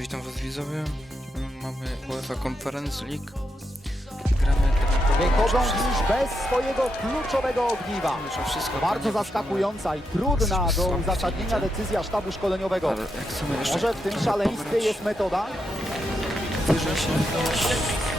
Witam was widzowie. Mamy UEFA Conference League. Gramy tak Wychodzą dziś bez swojego kluczowego ogniwa. wszystko, Bardzo zaskakująca i trudna do uzasadnienia decyzja sztabu szkoleniowego. Może w tym szaleństwie jest metoda? wyżej się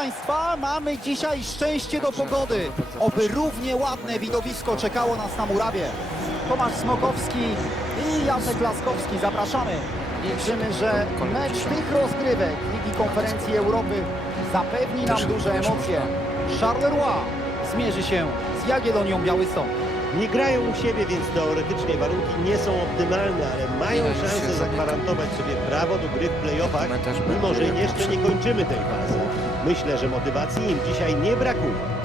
Państwa, mamy dzisiaj szczęście do pogody. Oby równie ładne widowisko czekało nas na murawie. Tomasz Smokowski i Jacek Laskowski, zapraszamy. Wierzymy, że mecz tych rozgrywek Ligi Konferencji Europy zapewni nam duże emocje. Charleroi zmierzy się z Jagiellonią Białystok. Nie grają u siebie, więc teoretycznie warunki nie są optymalne, ale mają szansę za zagwarantować sobie prawo do gry w playoffach, mimo że jeszcze nie kończymy tej fazy. Myślę, że motywacji im dzisiaj nie brakuje.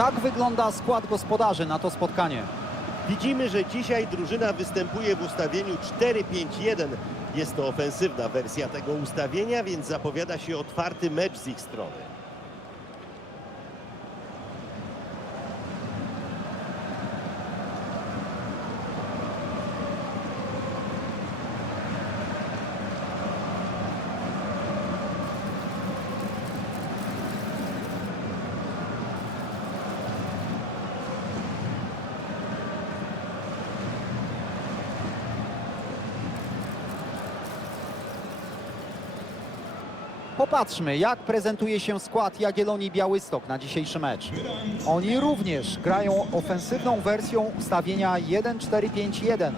Tak wygląda skład gospodarzy na to spotkanie. Widzimy, że dzisiaj drużyna występuje w ustawieniu 4-5-1. Jest to ofensywna wersja tego ustawienia, więc zapowiada się otwarty mecz z ich strony. Popatrzmy, jak prezentuje się skład Jagiellonii Białystok na dzisiejszy mecz. Oni również grają ofensywną wersją ustawienia 1-4-5-1.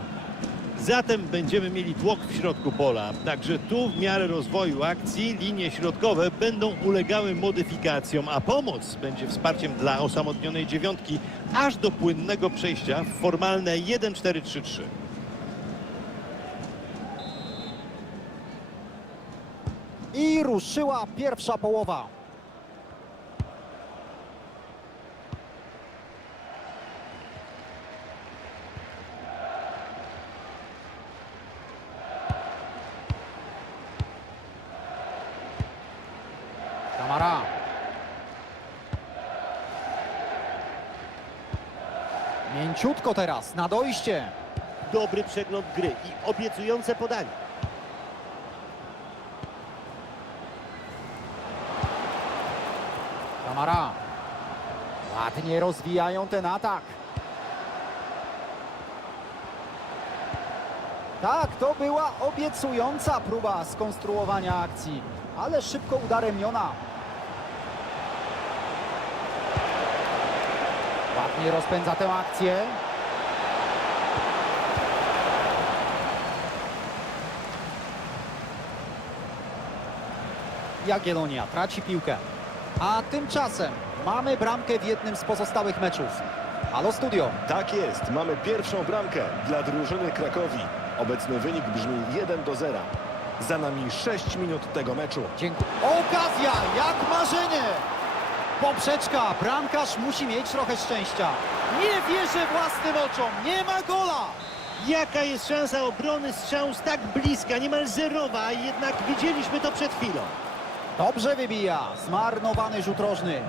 Zatem będziemy mieli tłok w środku pola. Także tu w miarę rozwoju akcji linie środkowe będą ulegały modyfikacjom, a pomoc będzie wsparciem dla osamotnionej dziewiątki aż do płynnego przejścia w formalne 1-4-3-3. I ruszyła pierwsza połowa. Kamara. Mięciutko teraz, na dojście. Dobry przegląd gry i obiecujące podanie. Kamara. Ładnie rozwijają ten atak. Tak, to była obiecująca próba skonstruowania akcji, ale szybko udaremniona. Ładnie rozpędza tę akcję. Jagiellonia traci piłkę. A tymczasem mamy bramkę w jednym z pozostałych meczów. Halo studio. Tak jest, mamy pierwszą bramkę dla drużyny Krakowi. Obecny wynik brzmi 1 do 0. Za nami 6 minut tego meczu. Dziękuję. Okazja, jak marzenie! Poprzeczka, bramkarz musi mieć trochę szczęścia. Nie wierzę własnym oczom, nie ma gola! Jaka jest szansa obrony strzału z tak bliska, niemal zerowa, a jednak widzieliśmy to przed chwilą. Dobrze wybija, zmarnowany rzut rożny.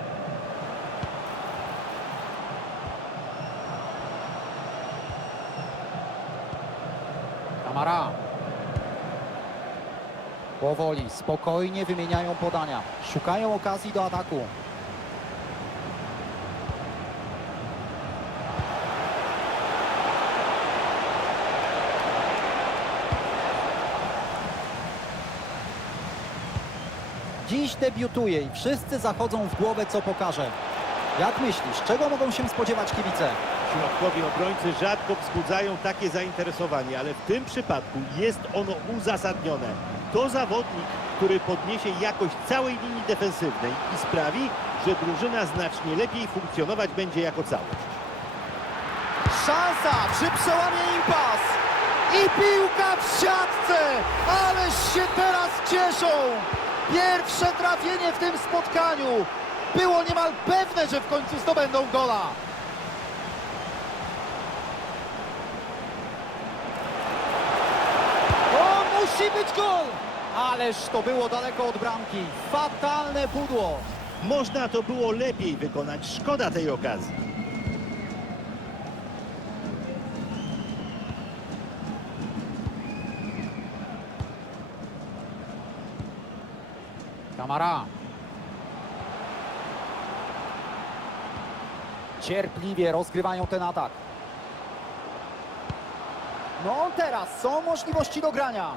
Kamara. Powoli, spokojnie wymieniają podania. Szukają okazji do ataku. Dziś debiutuje i wszyscy zachodzą w głowę, co pokaże. Jak myślisz, czego mogą się spodziewać kibice? Środkowi obrońcy rzadko wzbudzają takie zainteresowanie, ale w tym przypadku jest ono uzasadnione. To zawodnik, który podniesie jakość całej linii defensywnej i sprawi, że drużyna znacznie lepiej funkcjonować będzie jako całość. Szansa przy przełamie impas. I piłka w siatce. Ależ się teraz cieszą. Pierwsze trafienie w tym spotkaniu. Było niemal pewne, że w końcu zdobędą gola. O, musi być gol. Ależ to było daleko od bramki. Fatalne pudło. Można to było lepiej wykonać, szkoda tej okazji. Kamara. Cierpliwie rozgrywają ten atak. No teraz są możliwości do grania.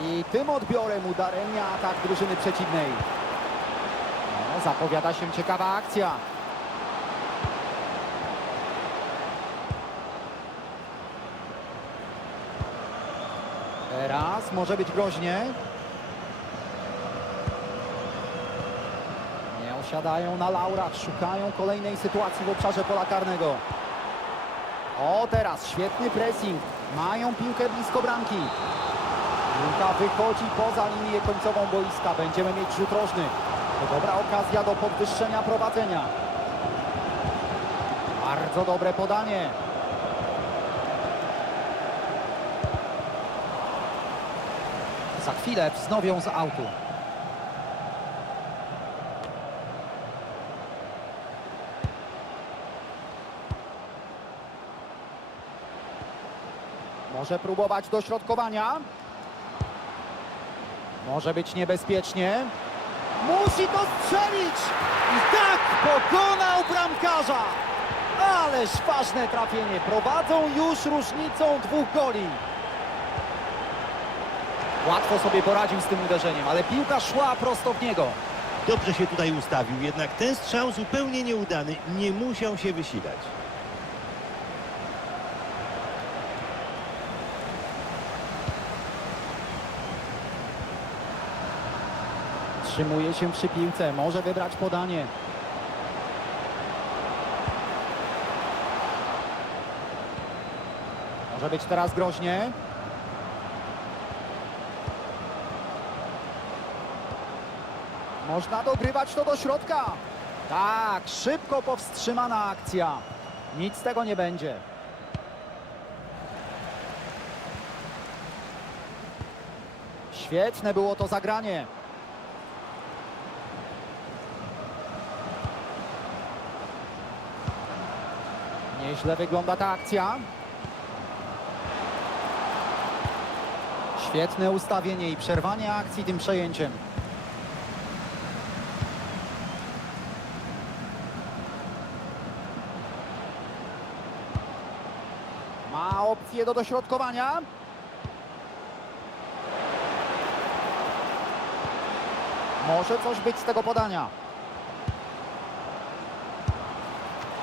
I tym odbiorem udaremnia atak drużyny przeciwnej. No, zapowiada się ciekawa akcja. Teraz może być groźnie. Nie osiadają na laurach, szukają kolejnej sytuacji w obszarze pola karnego. O, teraz świetny pressing. Mają piłkę blisko bramki. Piłka wychodzi poza linię końcową boiska. Będziemy mieć rzut rożny. To dobra okazja do podwyższenia prowadzenia. Bardzo dobre podanie. Za chwilę wznowią z autu. Może próbować dośrodkowania. Może być niebezpiecznie. Musi to strzelić! I tak pokonał bramkarza! Ależ ważne trafienie. Prowadzą już różnicą dwóch goli. Łatwo sobie poradził z tym uderzeniem, ale piłka szła prosto w niego. Dobrze się tutaj ustawił, jednak ten strzał zupełnie nieudany, nie musiał się wysilać. Trzymuje się przy piłce, może wybrać podanie. Może być teraz groźnie. Można dogrywać to do środka. Tak, szybko powstrzymana akcja. Nic z tego nie będzie. Świetne było to zagranie. Nieźle wygląda ta akcja. Świetne ustawienie i przerwanie akcji tym przejęciem. Ma opcję do dośrodkowania. Może coś być z tego podania.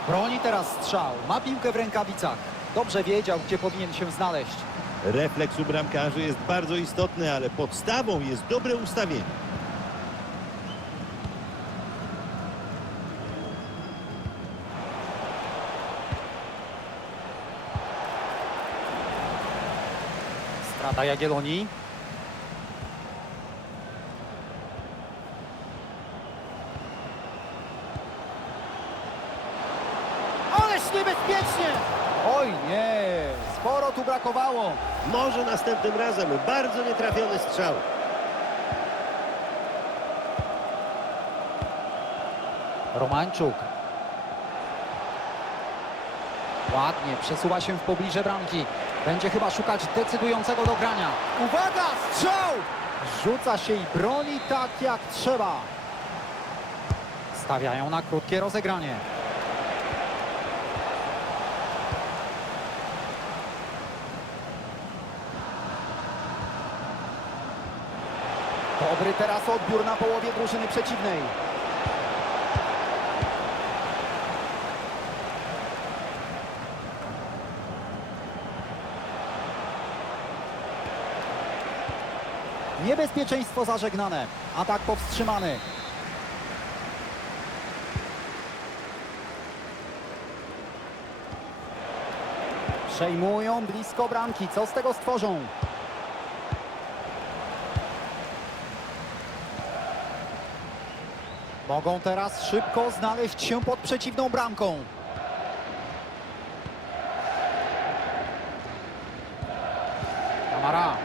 Broni teraz strzał. Ma piłkę w rękawicach. Dobrze wiedział, gdzie powinien się znaleźć. Refleks u bramkarzy jest bardzo istotny, ale podstawą jest dobre ustawienie. Strata Jagiellonii. Ależ niebezpiecznie! Oj nie, sporo tu brakowało. Może następnym razem bardzo nietrafiony strzał. Romańczuk. Ładnie, przesuwa się w pobliże bramki. Będzie chyba szukać decydującego dogrania. Uwaga, strzał! Rzuca się i broni tak jak trzeba. Stawiają na krótkie rozegranie. Dobry teraz odbiór na połowie drużyny przeciwnej. Niebezpieczeństwo zażegnane. Atak powstrzymany. Przejmują blisko bramki. Co z tego stworzą? Mogą teraz szybko znaleźć się pod przeciwną bramką. Kamara.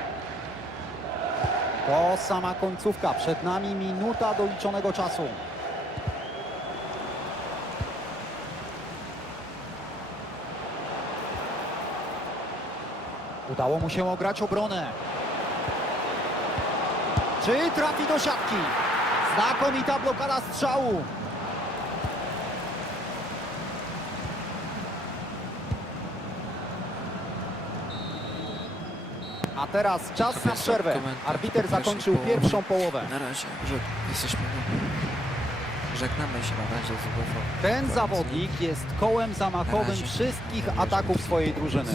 To sama końcówka. Przed nami minuta doliczonego czasu. Udało mu się ograć obronę. Czy trafi do siatki? Znakomita blokada strzału. A teraz czas na przerwę. Arbiter zakończył pierwszą połowę. Na razie, że jesteśmy... Żegnamy się na razie. Ten zawodnik jest kołem zamachowym wszystkich ataków swojej drużyny.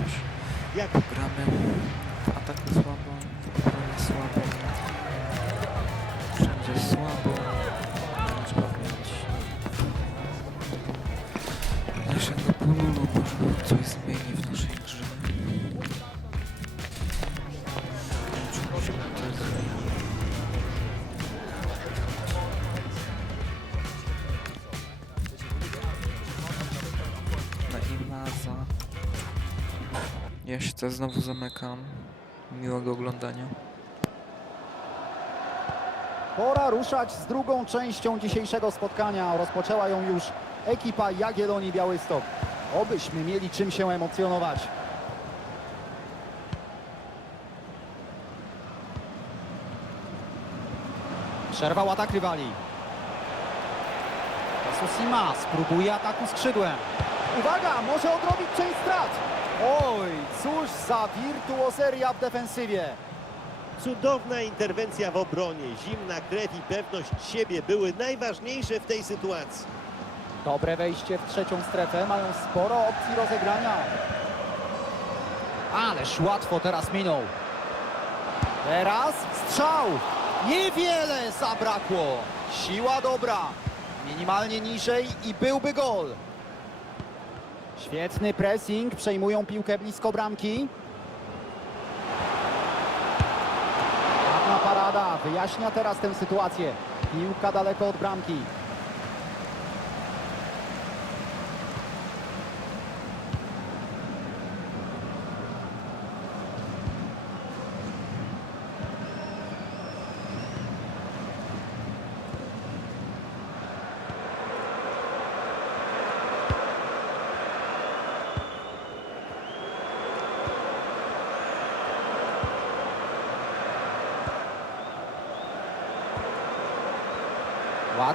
Jak Gramy w ataku słabo, w słabo. Teraz znowu zamykam. Miłego oglądania. Pora ruszać z drugą częścią dzisiejszego spotkania. Rozpoczęła ją już ekipa Jagiellonii Białystok. Obyśmy mieli czym się emocjonować. Przerwał atak rywali. Susima spróbuje ataku skrzydłem. Uwaga, może odrobić część strat. Oj, cóż za wirtuozeria w defensywie. cudowna interwencja w obronie, zimna krew i pewność siebie były najważniejsze w tej sytuacji. Dobre wejście w trzecią strefę, mają sporo opcji rozegrania. Ależ łatwo teraz minął. Teraz strzał. Niewiele zabrakło. Siła dobra. Minimalnie niżej i byłby gol. Świetny pressing, przejmują piłkę blisko bramki. Ładna parada, wyjaśnia teraz tę sytuację. Piłka daleko od bramki.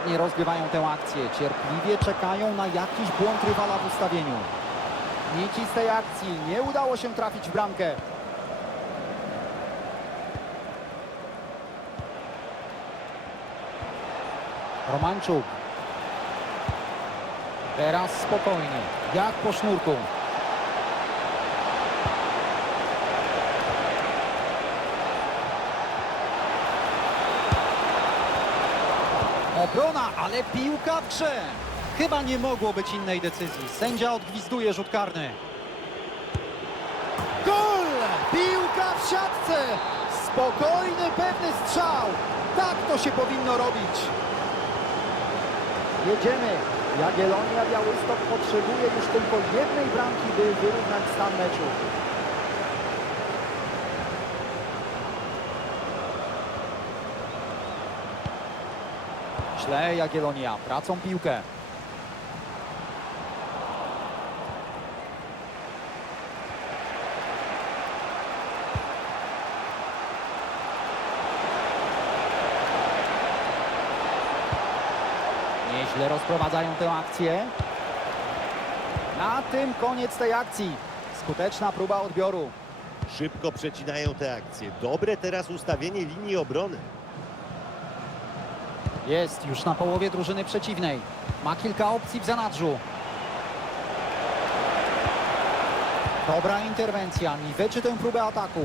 Ładnie rozgrywają tę akcję, cierpliwie czekają na jakiś błąd rywala w ustawieniu. Nici z tej akcji, nie udało się trafić w bramkę. Romanczuk. Teraz spokojnie, jak po sznurku. Ale piłka w grze. Chyba nie mogło być innej decyzji. Sędzia odgwizduje rzut karny. Gol! Piłka w siatce! Spokojny, pewny strzał. Tak to się powinno robić. Jedziemy. Jagiellonia Białystok potrzebuje już tylko jednej bramki, by wyrównać stan meczu. Źle Jagiellonia, tracą piłkę. Nieźle rozprowadzają tę akcję. Na tym koniec tej akcji. Skuteczna próba odbioru. Szybko przecinają te akcje. Dobre teraz ustawienie linii obrony. Jest już na połowie drużyny przeciwnej. Ma kilka opcji w zanadrzu. Dobra interwencja. Niweczy tę próbę ataku.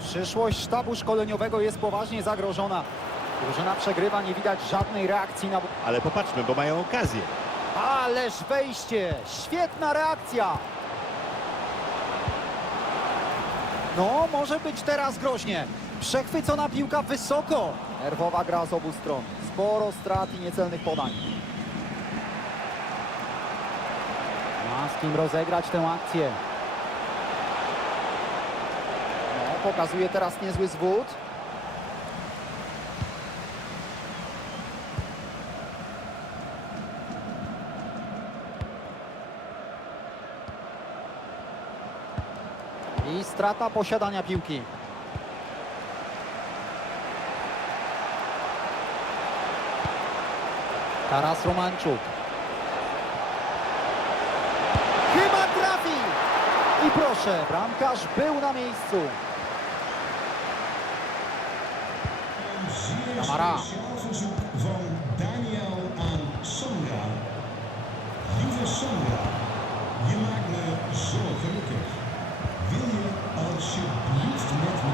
Przyszłość sztabu szkoleniowego jest poważnie zagrożona. Drużyna przegrywa, nie widać żadnej reakcji na... Ale popatrzmy, bo mają okazję. Ależ wejście! Świetna reakcja! No, może być teraz groźnie. Przechwycona piłka wysoko. Nerwowa gra z obu stron. Sporo strat i niecelnych podań. Ma z kim rozegrać tę akcję. No, pokazuje teraz niezły zwód. I strata posiadania piłki. Taras Romanczuk. Chyba trafi! I proszę, bramkarz był na miejscu. Kamara.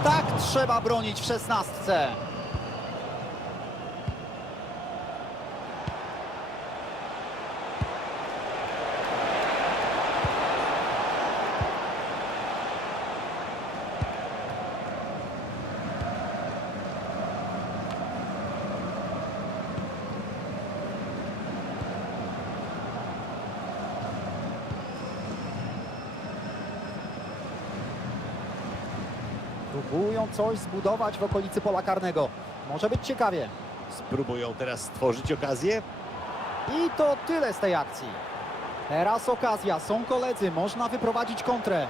Tak trzeba bronić w szesnastce. Próbują coś zbudować w okolicy pola karnego. Może być ciekawie. Spróbują teraz stworzyć okazję. I to tyle z tej akcji. Teraz okazja, są koledzy, można wyprowadzić kontrę.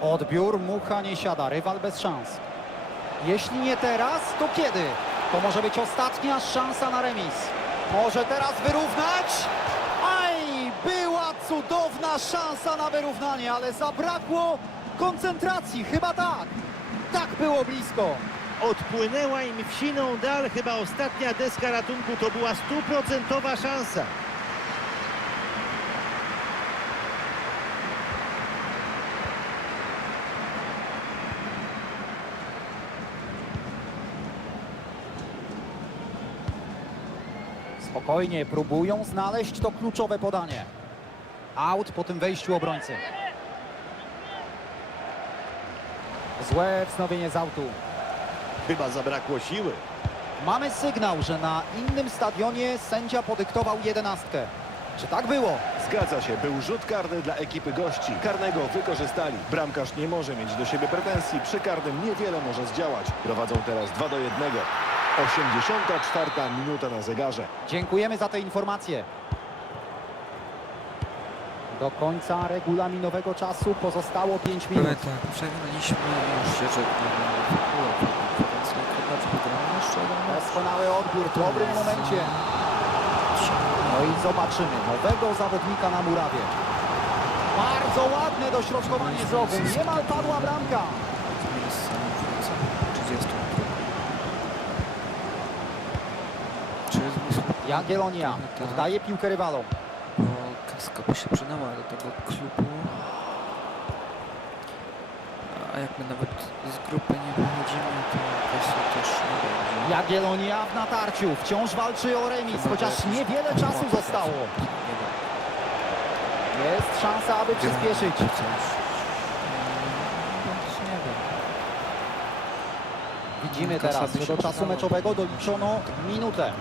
Odbiór, mucha nie siada, rywal bez szans. Jeśli nie teraz, to kiedy? To może być ostatnia szansa na remis. Może teraz wyrównać? Aj, była cudowna szansa na wyrównanie, ale zabrakło koncentracji, chyba tak. Tak było blisko. Odpłynęła im w siną dal. Chyba ostatnia deska ratunku to była stuprocentowa szansa. Spokojnie, próbują znaleźć to kluczowe podanie. Out po tym wejściu obrońcy. Złe wznowienie z autu. Chyba zabrakło siły. Mamy sygnał, że na innym stadionie sędzia podyktował jedenastkę. Czy tak było? Zgadza się, był rzut karny dla ekipy gości. Karnego wykorzystali. Bramkarz nie może mieć do siebie pretensji. Przy karnym niewiele może zdziałać. Prowadzą teraz 2 do 1. 84 minuta na zegarze. Dziękujemy za te informacje. Do końca regulaminowego czasu pozostało 5 minut. Ale tak, przegraliśmy już się żegnamy. Doskonały odbiór w dobrym momencie. No i zobaczymy nowego zawodnika na murawie. Bardzo ładne dośrodkowanie z rogu. Niemal padła bramka. Z miejsca w 30 Czy jest myśl, Jagiellonia Tak. oddaje piłkę rywalom. bo kaska by się przydała do tego klubu. A jak my nawet z grupy nie wychodzimy, to kasy też nie będzie. Jagiellonia w natarciu. Wciąż walczy o remis, chociaż niewiele czasu zostało. Jest szansa, aby przyspieszyć. Wiem. Widzimy teraz, że do czasu meczowego doliczono minutę.